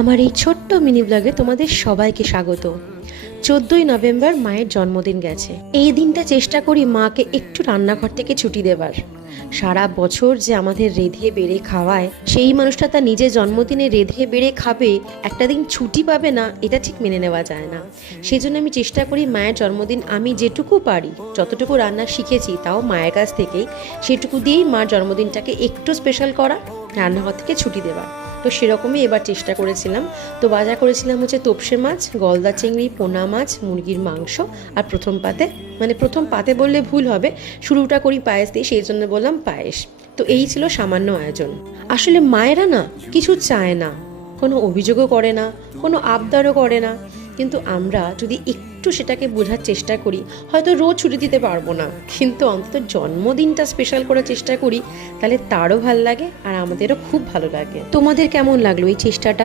আমার এই ছোট্ট মিনি ব্লগে তোমাদের সবাইকে স্বাগত। 14ই নভেম্বর মায়ের জন্মদিন গেছে। এই দিনটা চেষ্টা করি মাকে একটু রান্নাঘর থেকে ছুটি দেবার। সারা বছর যে আমাদের রেঁধে বেড়ে খাওয়ায়, সেই মানুষটা তার নিজের জন্মদিনে রেঁধে বেড়ে খাবে, একটা দিন ছুটি পাবে না, এটা ঠিক মেনে নেওয়া যায় না। সেই জন্য আমি চেষ্টা করি মায়ের জন্মদিন আমি যেটুকু পারি, যতটুকু রান্না শিখেছি তাও মায়ের কাছ থেকেই, সেটুকু দিয়েই মার জন্মদিনটাকে একটু স্পেশাল করা, রান্নাঘর থেকে ছুটি দেওয়া। তো সেরকমই এবার চেষ্টা করেছিলাম। তো বাজার করেছিলাম হচ্ছে তোপসে মাছ, গলদা চিংড়ি, পোনা মাছ, মুরগির মাংস, আর প্রথম পাতে বললে ভুল হবে, শুরুটা করি পায়েস দিয়ে, সেই জন্য বললাম পায়েস। তো এই ছিল সামান্য আয়োজন। আসলে মায়েরা না কিছু চায় না, কোনো অভিযোগও করে না, কোনো আবদারও করে না, কিন্তু আমরা যদি একটু সেটাকে বোঝার চেষ্টা করি, হয়তো রোজ ছুটি দিতে পারবো না, কিন্তু অন্তত জন্মদিনটা স্পেশাল করার চেষ্টা করি, তাহলে তারও ভালো লাগে আর আমাদেরও খুব ভালো লাগে। তোমাদের কেমন লাগলো এই চেষ্টাটা?